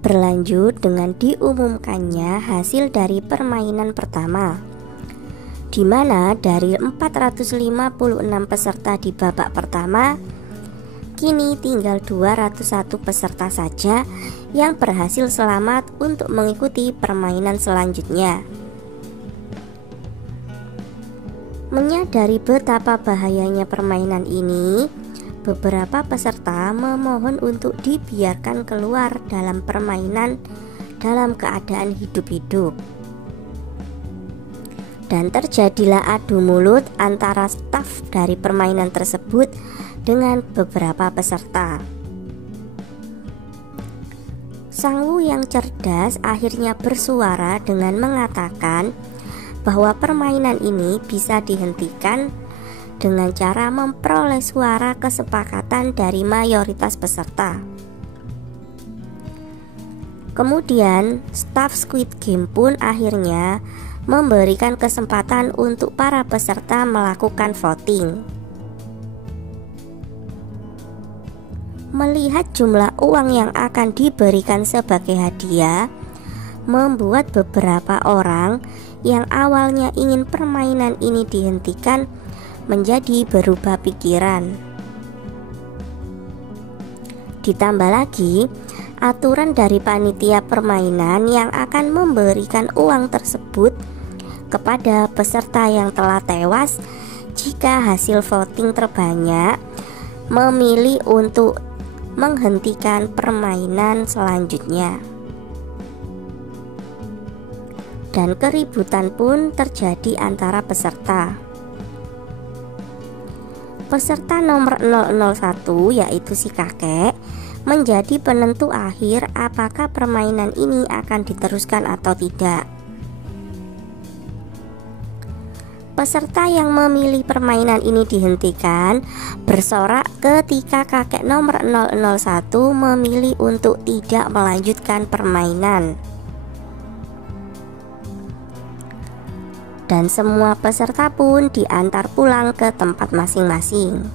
berlanjut dengan diumumkannya hasil dari permainan pertama, di mana dari 456 peserta di babak pertama, kini tinggal 201 peserta saja yang berhasil selamat untuk mengikuti permainan selanjutnya. Menyadari betapa bahayanya permainan ini, beberapa peserta memohon untuk dibiarkan keluar dalam permainan dalam keadaan hidup-hidup. Dan terjadilah adu mulut antara staf dari permainan tersebut dengan beberapa peserta. Sang Wu yang cerdas akhirnya bersuara dengan mengatakan bahwa permainan ini bisa dihentikan dengan cara memperoleh suara kesepakatan dari mayoritas peserta. Kemudian, staf Squid Game pun akhirnya memberikan kesempatan untuk para peserta melakukan voting. Melihat jumlah uang yang akan diberikan sebagai hadiah, membuat beberapa orang yang awalnya ingin permainan ini dihentikan menjadi berubah pikiran. Ditambah lagi, aturan dari panitia permainan yang akan memberikan uang tersebut kepada peserta yang telah tewas jika hasil voting terbanyak memilih untuk menghentikan permainan selanjutnya. Dan keributan pun terjadi antara peserta. Peserta nomor 001 yaitu si kakek menjadi penentu akhir apakah permainan ini akan diteruskan atau tidak. Peserta yang memilih permainan ini dihentikan bersorak ketika kakek nomor 001 memilih untuk tidak melanjutkan permainan. Dan semua peserta pun diantar pulang ke tempat masing-masing.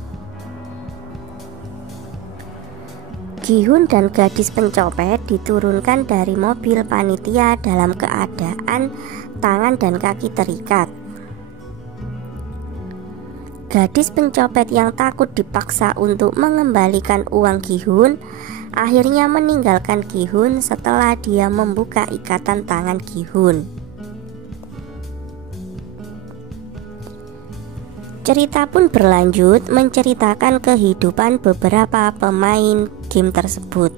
Gi-hun dan gadis pencopet diturunkan dari mobil panitia dalam keadaan tangan dan kaki terikat. Gadis pencopet yang takut dipaksa untuk mengembalikan uang Gi-hun akhirnya meninggalkan Gi-hun setelah dia membuka ikatan tangan Gi-hun. Cerita pun berlanjut menceritakan kehidupan beberapa pemain game tersebut.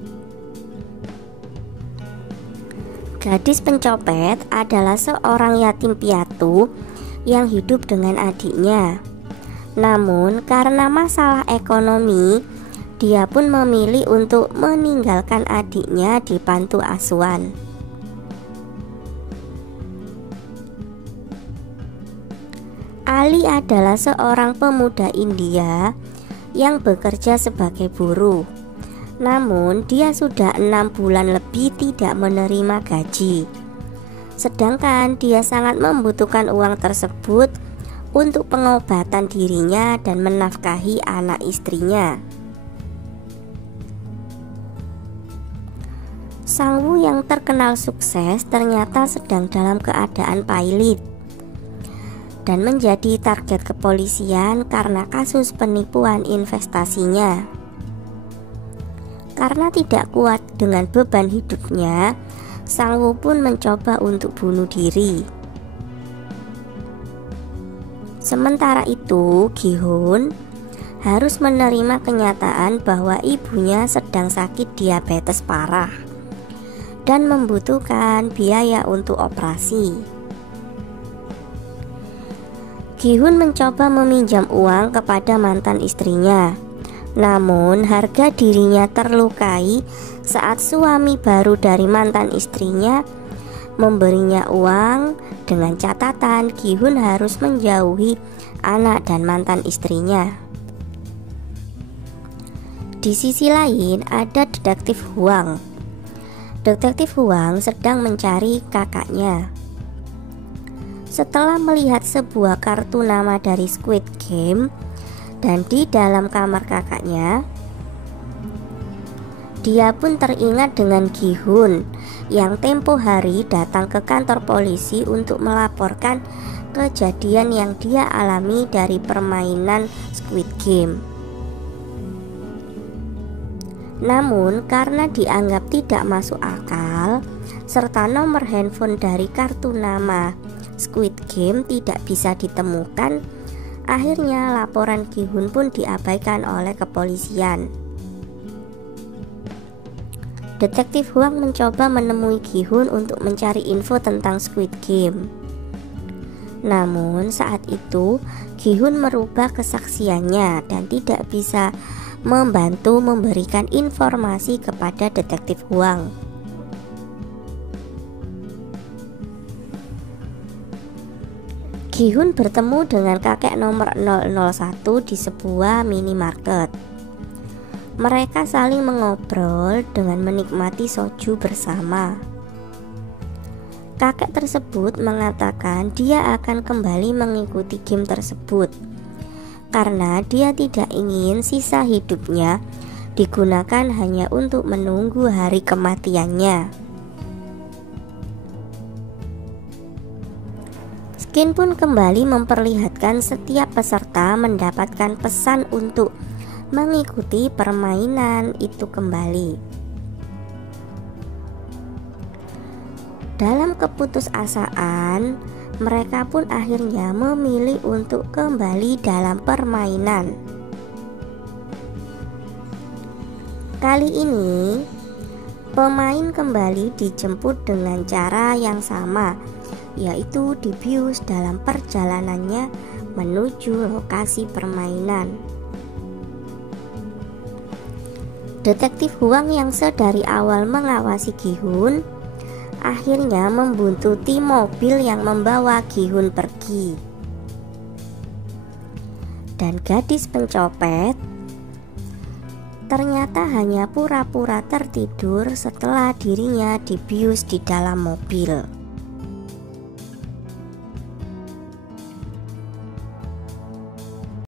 Gadis pencopet adalah seorang yatim piatu yang hidup dengan adiknya. Namun karena masalah ekonomi, dia pun memilih untuk meninggalkan adiknya di panti asuhan. Ali adalah seorang pemuda India yang bekerja sebagai buruh. Namun dia sudah 6 bulan lebih tidak menerima gaji. Sedangkan dia sangat membutuhkan uang tersebut untuk pengobatan dirinya dan menafkahi anak istrinya. Sang Wu yang terkenal sukses ternyata sedang dalam keadaan pailit dan menjadi target kepolisian karena kasus penipuan investasinya. Karena tidak kuat dengan beban hidupnya, Sang Wu pun mencoba untuk bunuh diri. Sementara itu, Gi-hun harus menerima kenyataan bahwa ibunya sedang sakit diabetes parah dan membutuhkan biaya untuk operasi. Gi-hun mencoba meminjam uang kepada mantan istrinya. Namun harga dirinya terlukai saat suami baru dari mantan istrinya memberinya uang dengan catatan Gi-hun harus menjauhi anak dan mantan istrinya. Di sisi lain ada detektif Huang. Detektif Huang sedang mencari kakaknya. Setelah melihat sebuah kartu nama dari Squid Game dan di dalam kamar kakaknya, Dia pun teringat dengan Gi-hun yang tempo hari datang ke kantor polisi untuk melaporkan kejadian yang dia alami dari permainan Squid Game. Namun karena dianggap tidak masuk akal serta nomor handphone dari kartu nama Squid Game tidak bisa ditemukan, akhirnya laporan Gi-hun pun diabaikan oleh kepolisian. Detektif Huang mencoba menemui Gi-hun untuk mencari info tentang Squid Game. Namun saat itu Gi-hun merubah kesaksiannya dan tidak bisa membantu memberikan informasi kepada Detektif Huang. Gi-hun bertemu dengan kakek nomor 001 di sebuah minimarket. Mereka saling mengobrol dengan menikmati soju bersama. Kakek tersebut mengatakan dia akan kembali mengikuti game tersebut karena dia tidak ingin sisa hidupnya digunakan hanya untuk menunggu hari kematiannya. Skin pun kembali memperlihatkan setiap peserta mendapatkan pesan untuk mengikuti permainan itu kembali. Dalam keputusasaan, mereka pun akhirnya memilih untuk kembali dalam permainan. Kali ini, pemain kembali dijemput dengan cara yang sama, yaitu dibius dalam perjalanannya menuju lokasi permainan. Detektif Huang yang sedari awal mengawasi Gi-hun akhirnya membuntuti mobil yang membawa Gi-hun pergi. Dan gadis pencopet ternyata hanya pura-pura tertidur setelah dirinya dibius di dalam mobil.